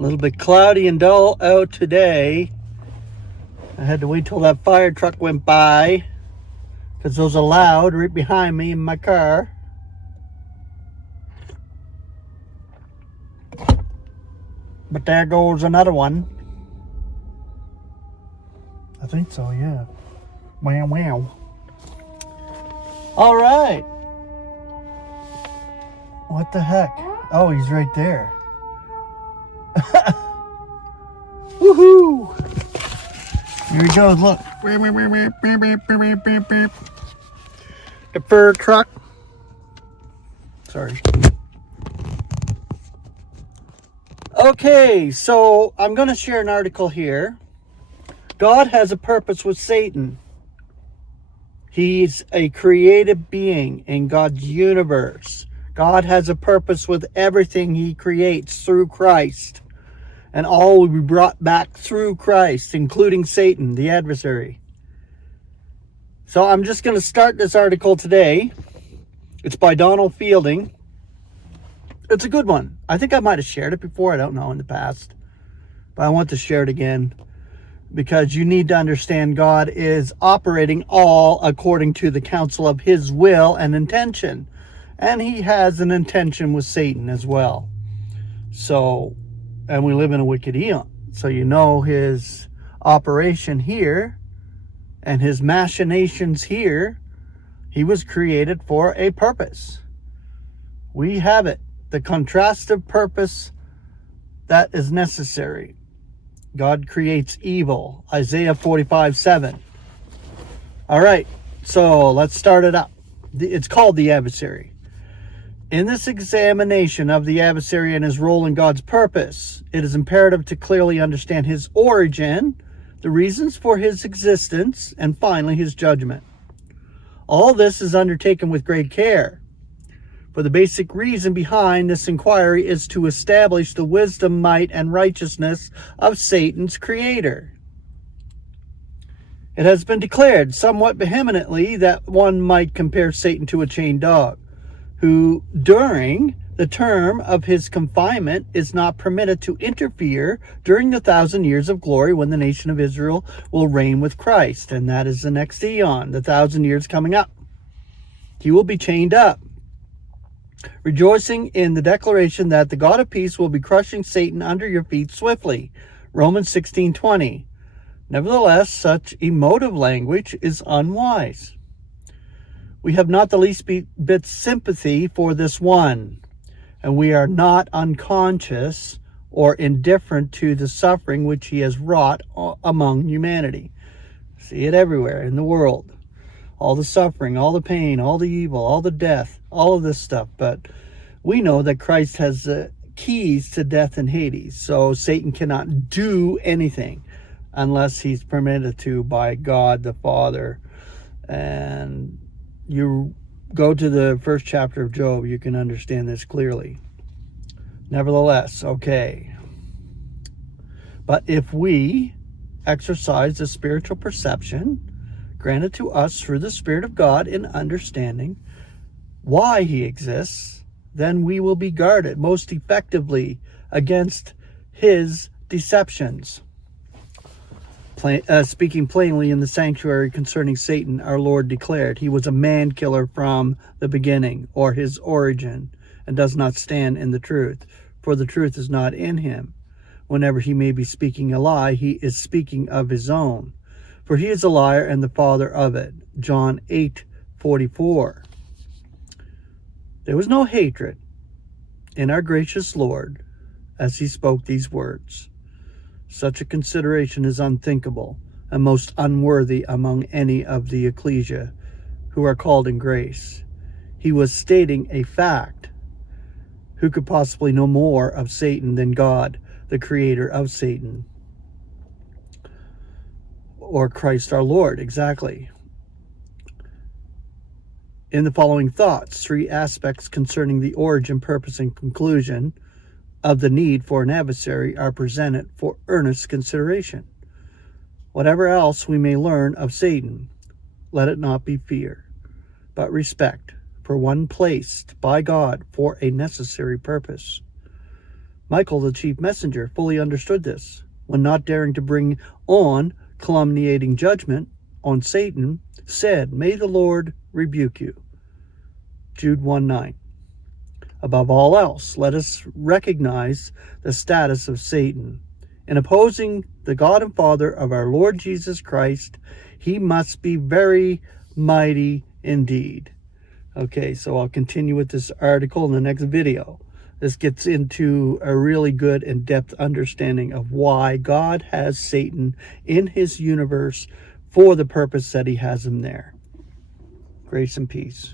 A little bit cloudy and dull out today. I had to wait till that fire truck went by because those are loud right behind me in my car. But there goes another one. I think so, yeah. Wow, wow. All right. What the heck? Oh, he's right there. Woohoo! Here he goes, look. The fur truck. Sorry. Okay, so I'm going to share an article here. God has a purpose with Satan. He's a creative being in God's universe. God has a purpose with everything he creates through Christ. And all will be brought back through Christ, including Satan, the adversary. So I'm just going to start this article today. It's by Donald Fielding. It's a good one. I think I might have shared it before. I don't know, in the past. But I want to share it again. Because you need to understand God is operating all according to the counsel of his will and intention. And he has an intention with Satan as well. So, and we live in a wicked eon. So you know his operation here and his machinations here. He was created for a purpose. We have it. The contrastive purpose that is necessary. God creates evil. Isaiah 45:7. All right, so let's start it up. It's called the adversary. In this examination of the adversary and his role in God's purpose, it is imperative to clearly understand his origin, the reasons for his existence, and finally his judgment. All this is undertaken with great care. For the basic reason behind this inquiry is to establish the wisdom, might, and righteousness of Satan's creator. It has been declared somewhat vehemently that one might compare Satan to a chained dog, who during the term of his confinement is not permitted to interfere during the 1,000 years of glory when the nation of Israel will reign with Christ. And that is the next eon, the 1,000 years coming up. He will be chained up, rejoicing in the declaration that the God of peace will be crushing Satan under your feet swiftly. Romans 16:20. Nevertheless, such emotive language is unwise. We have not the least bit sympathy for this one, and we are not unconscious or indifferent to the suffering which he has wrought among humanity. See it everywhere in the world. All the suffering, all the pain, all the evil, all the death, all of this stuff. But we know that Christ has the keys to death and Hades. So Satan cannot do anything unless he's permitted to by God the Father. And you go to the first chapter of Job, you can understand this clearly. Nevertheless, okay. But if we exercise the spiritual perception granted to us through the Spirit of God in understanding why he exists, then we will be guarded most effectively against his deceptions. Speaking plainly in the sanctuary concerning Satan, our Lord declared he was a man killer from the beginning, or his origin, and does not stand in the truth, for the truth is not in him. Whenever he may be speaking a lie, he is speaking of his own, for he is a liar and the father of it. John 8:44. There was no hatred in our gracious Lord as he spoke these words. Such a consideration is unthinkable and most unworthy among any of the ecclesia who are called in grace. He was stating a fact. Who could possibly know more of Satan than God, the creator of Satan? Or Christ our Lord, exactly. In the following thoughts, 3 aspects concerning the origin, purpose, and conclusion of the need for an adversary are presented for earnest consideration. Whatever else we may learn of Satan, let it not be fear, but respect for one placed by God for a necessary purpose. Michael, the chief messenger, fully understood this. When not daring to bring on calumniating judgment on Satan, said, "May the Lord rebuke you." Jude 1:9. Above all else, let us recognize the status of Satan. In opposing the God and Father of our Lord Jesus Christ, he must be very mighty indeed. Okay, so I'll continue with this article in the next video. This gets into a really good in-depth understanding of why God has Satan in his universe for the purpose that he has him there. Grace and peace.